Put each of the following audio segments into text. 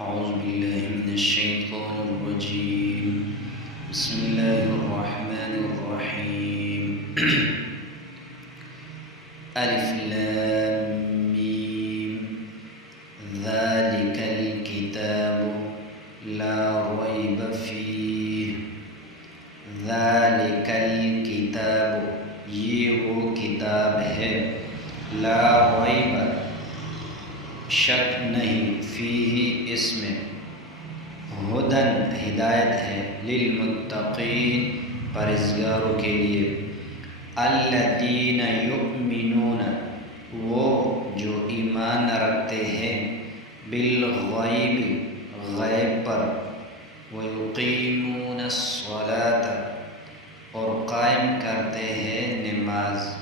أعوذ بالله من الشيطان الرجيم. بسم الله الرحمن الرحيم. ألف لام ميم ذلك الكتاب لا ريب فيه. ذلك الكتاب یہ وہ کتاب ہے، لا ریب شک نہیں، فیہ اس میں، ہدن ہدایت ہے، للمتقین پرہیزگاروں کے لیے، الذین یؤمنون وہ جو ایمان رکھتے ہیں، بالغیب غیب پر، ویقیمون الصلاۃ اور قائم کرتے ہیں نماز،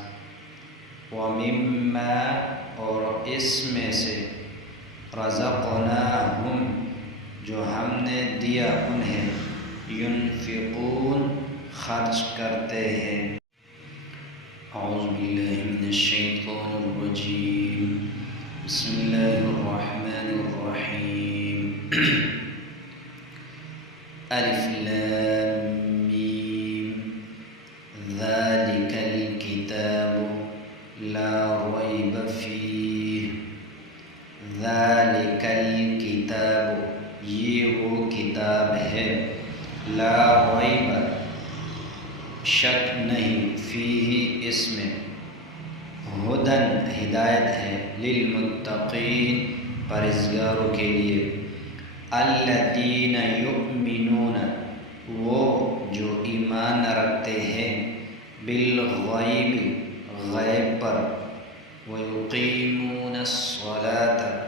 ومما اور اس میں سے، رزقناہم جو ہم نے دیا انہیں، ینفقون خرچ کرتے ہیں۔ اعوذ باللہ من الشیطان الرجیم۔ بسم اللہ الرحمن الرحیم۔ الف لام میم ذالک الکتاب لا ریب فیہ۔ ذالک الکتاب یہ وہ کتاب ہے، لا ریب شک نہیں، فیہ اس میں، ہدن ہدایت ہے، للمتقین پرہیزگاروں کے لیے، الذین یؤمنون وہ جو ایمان رکھتے ہیں، بالغیب غیب پر، ویقیمون الصلاۃ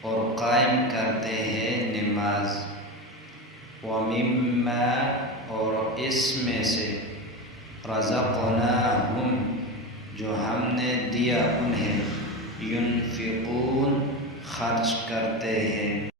اور قائم کرتے ہیں نماز، ومما اور اس میں سے، رزقناہم جو ہم نے دیا انہیں، ینفقون خرچ کرتے ہیں۔